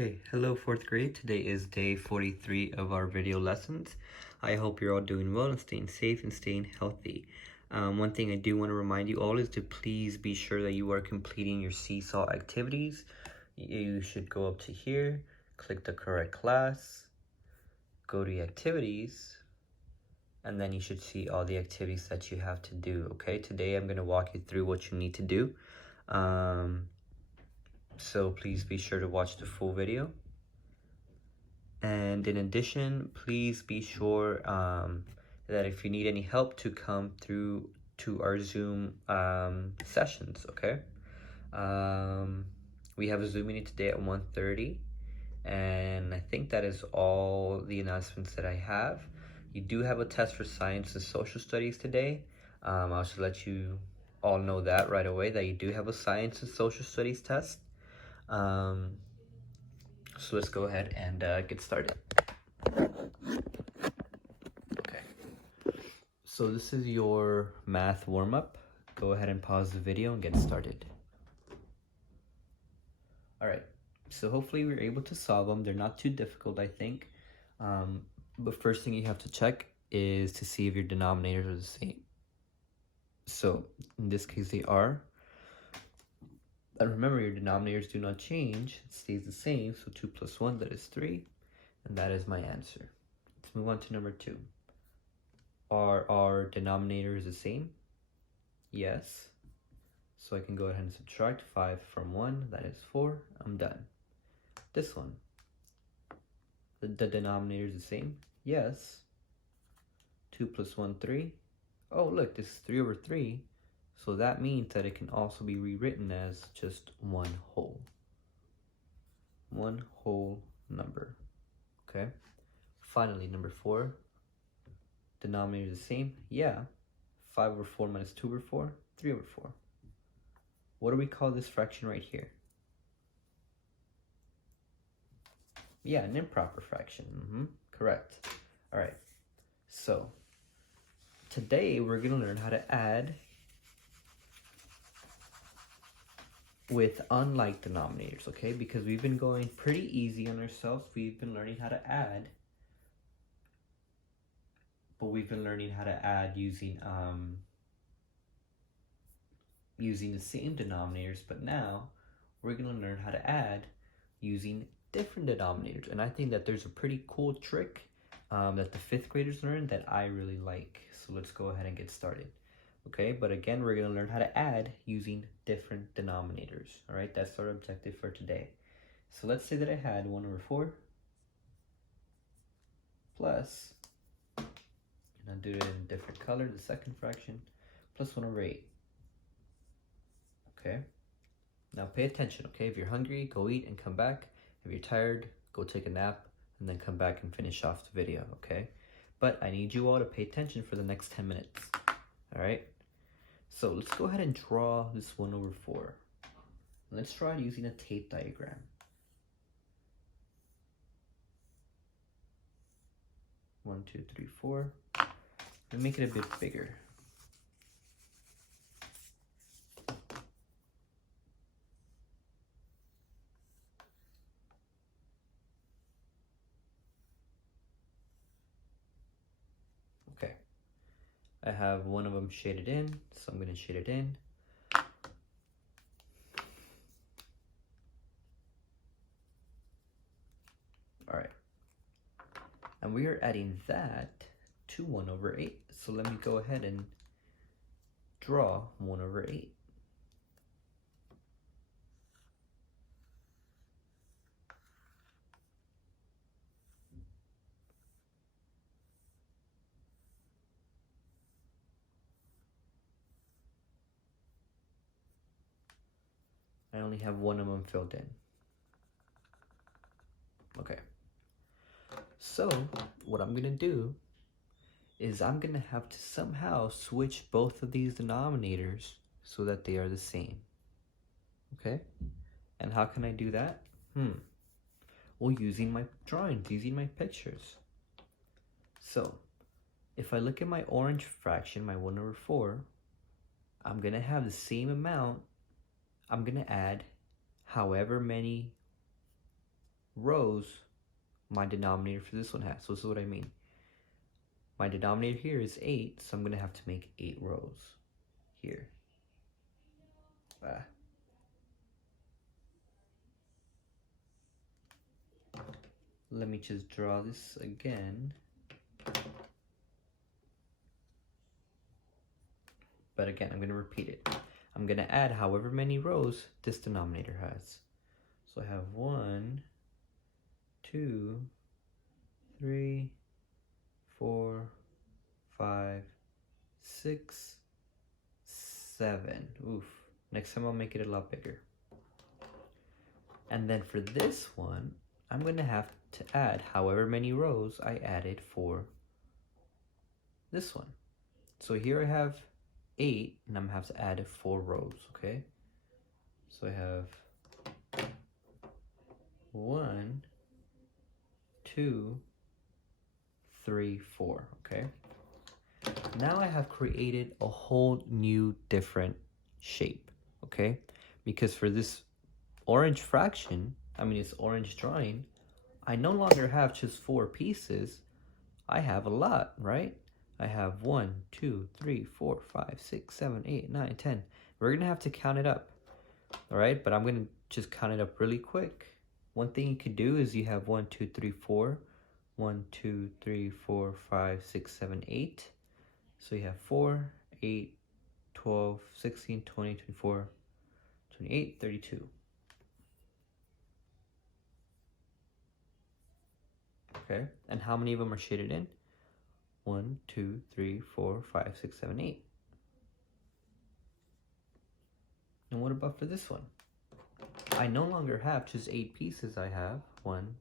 Okay, hello fourth grade. Today is day 43 of our video lessons. I hope you're all doing well and staying safe and staying healthy. One thing I do want to remind you all is to please be sure that you are completing your seesaw activities. You should go up to here, click the correct class, go to activities, and then you should see all the activities that you have to do. Okay, today I'm going to walk you through what you need to do. So please be sure to watch the full video. And in addition, please be sure that if you need any help to come through to our Zoom sessions, okay? We have a Zoom meeting today at 1:30, and I think that is all the announcements that I have. You do have a test for science and social studies today. I'll just let you all know that right away, that you do have a science and social studies test. So let's go ahead and get started. Okay. So this is your math warm-up. Go ahead and pause the video and get started. All right. So hopefully we were able to solve them. They're not too difficult, I think. But first thing you have to check is to see if your denominators are the same. So in this case, they are. And remember, your denominators do not change. It stays the same. So 2 plus 1, that is 3. And that is my answer. Let's move on to number 2. Are our denominators the same? Yes. So I can go ahead and subtract 5 from 1. That is 4. I'm done. This one. The denominator is the same? Yes. 2 plus 1, 3. Oh, look, this is 3 over 3. So that means that it can also be rewritten as just one whole. One whole number. Okay? Finally, number 4. Denominator is the same? Yeah. 5 over 4 minus 2 over 4? 3 over 4. What do we call this fraction right here? Yeah, an improper fraction. Correct. All right. So, today we're going to learn how to add with unlike denominators, okay? Because we've been going pretty easy on ourselves. We've been learning how to add, but we've been learning how to add using the same denominators, but now we're going to learn how to add using different denominators. And I think that there's a pretty cool trick that the 5th graders learn that I really like. So let's go ahead and get started. Okay, but again, we're going to learn how to add using different denominators. All right, that's our objective for today. So let's say that I had 1 over 4 plus, and I'll do it in a different color, the second fraction, plus 1 over 8. Okay, now pay attention, okay? If you're hungry, go eat and come back. If you're tired, go take a nap and then come back and finish off the video, okay? But I need you all to pay attention for the next 10 minutes, all right? So let's go ahead and draw this 1 over 4. Let's try it using a tape diagram. One, two, three, 4. And make it a bit bigger. Okay. I have one of them shaded in, so I'm going to shade it in. All right. And we are adding that to 1 over 8. So let me go ahead and draw 1 over 8. I only have one of them filled in. Okay. So what I'm going to do is I'm going to have to somehow switch both of these denominators so that they are the same. Okay? And how can I do that? Well, using my drawings, using my pictures. So, if I look at my orange fraction, my 1 over 4, I'm going to have the same amount. I'm going to add however many rows my denominator for this one has. So this is what I mean. My denominator here is 8, so I'm going to have to make 8 rows here. Let me just draw this again. But again, I'm going to repeat it. I'm going to add however many rows this denominator has. So I have 1, 2, 3, 4, 5, 6, 7. Oof. Next time I'll make it a lot bigger. And then for this one, I'm going to have to add however many rows I added for this one. So here I have 8, and I'm going to have to add 4 rows, okay? So I have 1, 2, 3, 4, okay? Now I have created a whole new different shape, okay? Because for this orange fraction, this orange drawing, I no longer have just 4 pieces. I have a lot, right? I have 1, 2, 3, 4, 5, 6, 7, 8, 9, 10. We're going to have to count it up, all right? But I'm going to just count it up really quick. One thing you could do is you have 1, 2, 3, 4. 1, 2, 3, 4, 5, 6, 7, 8. So you have 4, 8, 12, 16, 20, 24, 28, 32. Okay, and how many of them are shaded in? 1, 2, 3, 4, 5, 6, 7, 8. And what about for this one? I no longer have just 8 pieces. I have 1,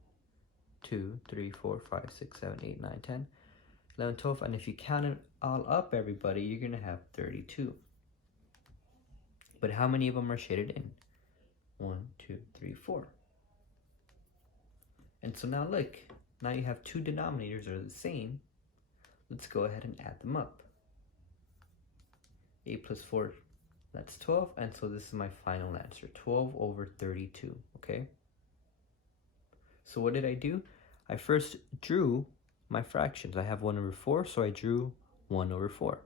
2, 3, 4, 5, 6, 7, 8, 9, 10, 11, 12. And if you count it all up, everybody, you're going to have 32. But how many of them are shaded in? 1, 2, 3, 4. And so now look, now you have 2 denominators that are the same. Let's go ahead and add them up. 8 plus 4, that's 12. And so this is my final answer, 12 over 32, okay? So what did I do? I first drew my fractions. I have 1 over 4, so I drew 1 over 4.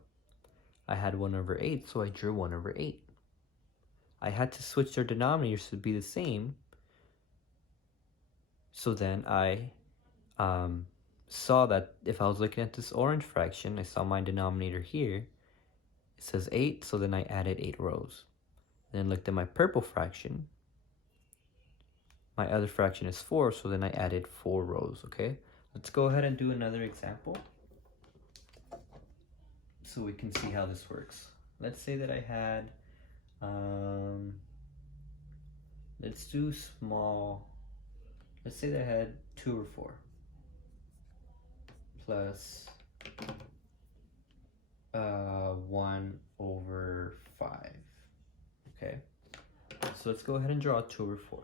I had 1 over 8, so I drew 1 over 8. I had to switch their denominators to be the same. So then I saw that if I was looking at this orange fraction, I saw my denominator here. It says 8, so then I added 8 rows. Then looked at my purple fraction. My other fraction is 4, so then I added 4 rows, okay? Let's go ahead and do another example so we can see how this works. Let's say that I had, let's do small, let's say that I had 2 over 4 plus 1 over 5, okay? So let's go ahead and draw 2 over 4.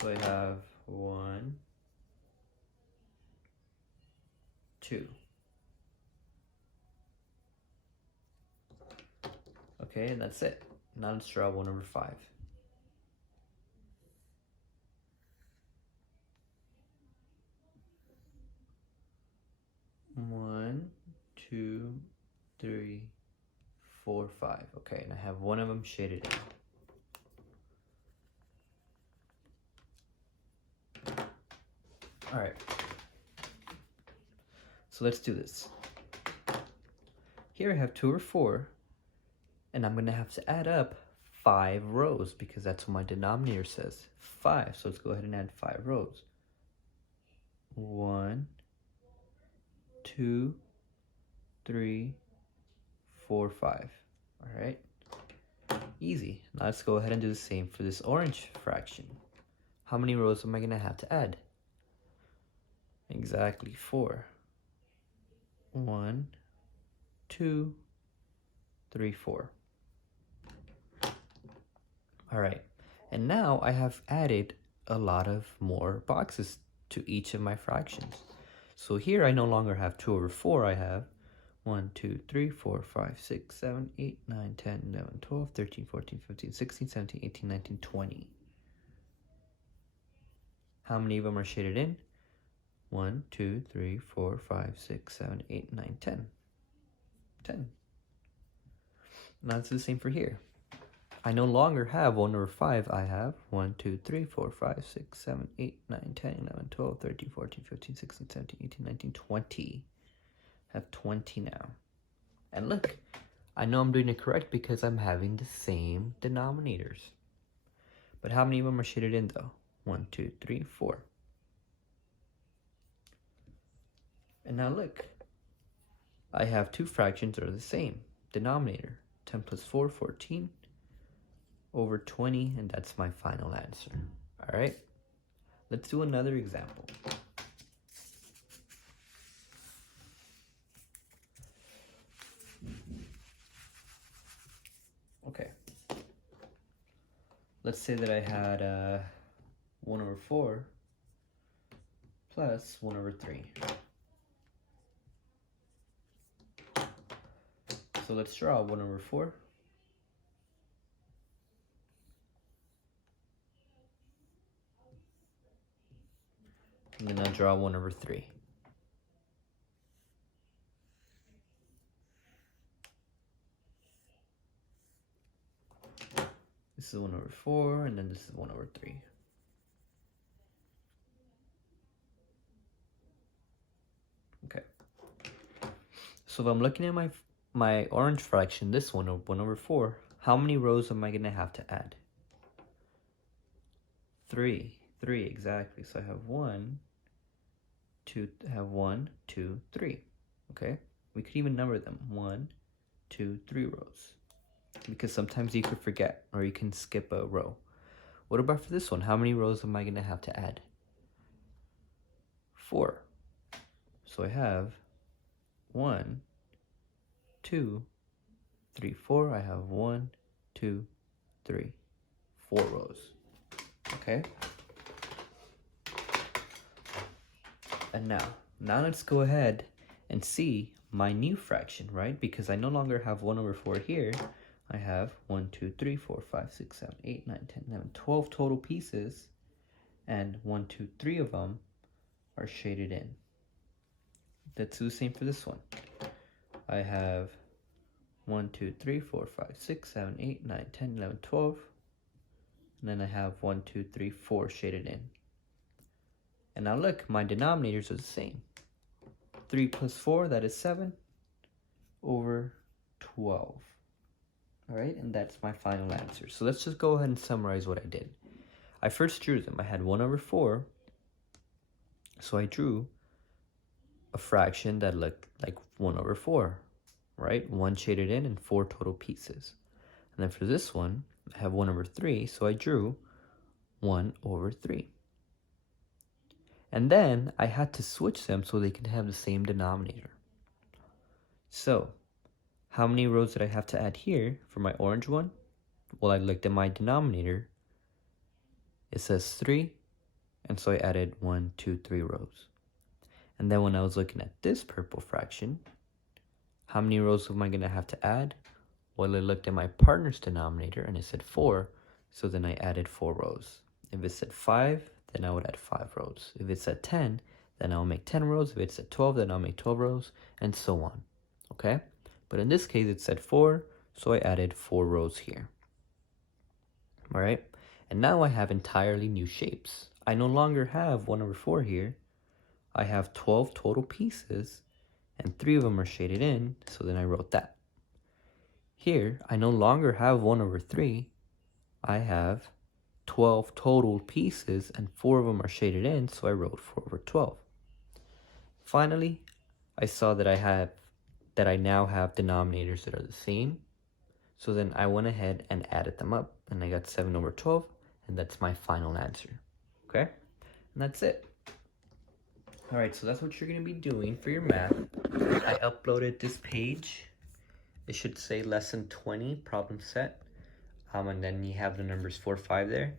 So I have 1, 2. Okay, and that's it. Now let's draw 1 over 5. 1, 2, 3, 4, 5. Okay, and I have one of them shaded in. All right. So let's do this. Here I have 2 over 4, and I'm going to have to add up 5 rows because that's what my denominator says, 5. So let's go ahead and add 5 rows. 1, 2, 3, 4, 5. All right, easy. Now let's go ahead and do the same for this orange fraction. How many rows am I going to have to add? Exactly 4. 1, 2, 3, 4. All right, and now I have added a lot of more boxes to each of my fractions. So here I no longer have 2 over 4, I have 1, 2, 3, 4, 5, 6, 7, 8, 9, 10, 11, 12, 13, 14, 15, 16, 17, 18, 19, 20. How many of them are shaded in? 1, 2, 3, 4, 5, 6, 7, 8, 9, 10. 10. Now it's the same for here. I no longer have 1 over 5. I have 1, 2, 3, 4, 5, 6, 7, 8, 9, 10, 11, 12, 13, 14, 15, 16, 17, 18, 19, 20. I have 20 now. And look, I know I'm doing it correct because I'm having the same denominators. But how many of them are shaded in though? 1, 2, 3, 4. And now look, I have two fractions that are the same denominator. 10 plus 4, 14 over 20, and that's my final answer. All right, let's do another example. Okay, let's say that I had 1 over 4 plus 1 over 3. So let's draw 1 over 4. And then I'll draw 1 over 3. This is 1 over 4, and then this is 1 over 3. Okay. So if I'm looking at my orange fraction, this one, 1 over 4, how many rows am I going to have to add? 3. 3, exactly. So I have 1, 2, 3. Okay? We could even number them. 1, 2, 3 rows. Because sometimes you could forget or you can skip a row. What about for this one? How many rows am I going to have to add? 4. So I have 1, 2, 3, 4. I have 1, 2, 3, 4 rows. Okay? And now let's go ahead and see my new fraction, right? Because I no longer have 1 over 4 here. I have 1, 2, 3, 4, 5, 6, 7, 8, 9, 10, 11, 12 total pieces. And 1, 2, 3 of them are shaded in. Let's do the same for this one. I have 1, 2, 3, 4, 5, 6, 7, 8, 9, 10, 11, 12. And then I have 1, 2, 3, 4 shaded in. And now look, my denominators are the same. 3 plus 4, that is 7 over 12. All right, and that's my final answer. So let's just go ahead and summarize what I did. I first drew them. I had 1 over 4. So I drew a fraction that looked like 1 over 4, right? 1 shaded in and 4 total pieces. And then for this one, I have 1 over 3. So I drew 1 over 3. And then I had to switch them so they could have the same denominator. So how many rows did I have to add here for my orange one? Well, I looked at my denominator. It says 3, and so I added 1, 2, 3 rows. And then when I was looking at this purple fraction, how many rows am I going to have to add? Well, I looked at my partner's denominator, and it said 4, so then I added 4 rows. If it said 5, then I would add 5 rows. If it said 10, then I'll make 10 rows. If it said 12, then I'll make 12 rows, and so on. Okay? But in this case, it said 4, so I added 4 rows here. All right? And now I have entirely new shapes. I no longer have 1 over 4 here. I have 12 total pieces, and 3 of them are shaded in, so then I wrote that. Here, I no longer have 1 over 3. I have 12 total pieces, and 4 of them are shaded in, so I wrote 4 over 12. Finally, I saw that I now have denominators that are the same. So then I went ahead and added them up, and I got 7 over 12, and that's my final answer. Okay? And that's it. All right, so that's what you're going to be doing for your math. I uploaded this page. It should say lesson 20, problem set. And then you have the numbers 4, 5 there.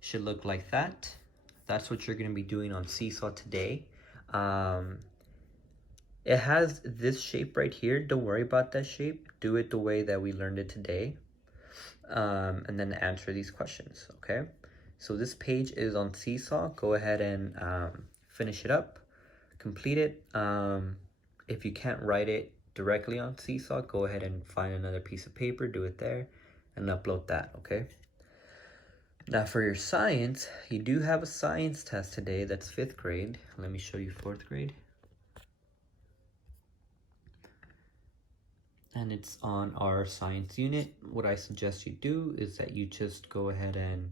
Should look like that. That's what you're going to be doing on Seesaw today. It has this shape right here. Don't worry about that shape. Do it the way that we learned it today. And then answer these questions, okay? So this page is on Seesaw. Go ahead and finish it up, complete it. If you can't write it directly on Seesaw, go ahead and find another piece of paper, do it there, and upload that, okay? Now for your science, you do have a science test today. That's 5th grade. Let me show you 4th grade. And it's on our science unit. What I suggest you do is that you just go ahead and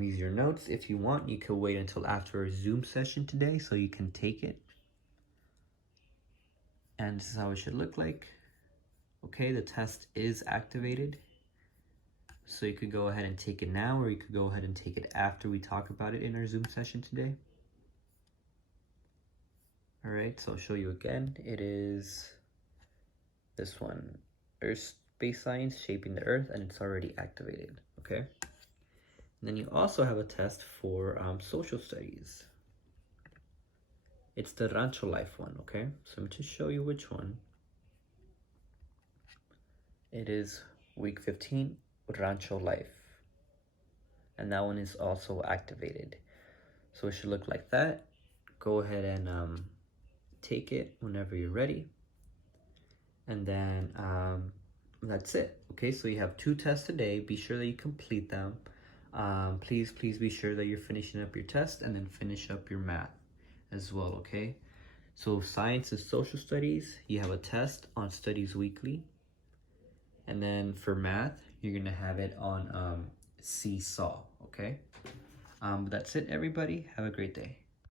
use your notes. If you want, you could wait until after a Zoom session today so you can take it. And this is how it should look like. Okay, the test is activated. So you could go ahead and take it now, or you could go ahead and take it after we talk about it in our Zoom session today. All right, so I'll show you again. It is this one, Earth Space Science, Shaping the Earth, and it's already activated, okay? And then you also have a test for social studies. It's the Rancho Life one, okay? So I'm just show you which one. It is week 15, Rancho Life. And that one is also activated. So it should look like that. Go ahead and take it whenever you're ready. And then that's it. Okay, so you have 2 tests today. Be sure that you complete them. Please be sure that you're finishing up your test and then finish up your math as well, okay? So science and social studies, you have a test on Studies Weekly. And then for math, you're gonna have it on Seesaw, okay? That's it, everybody. Have a great day.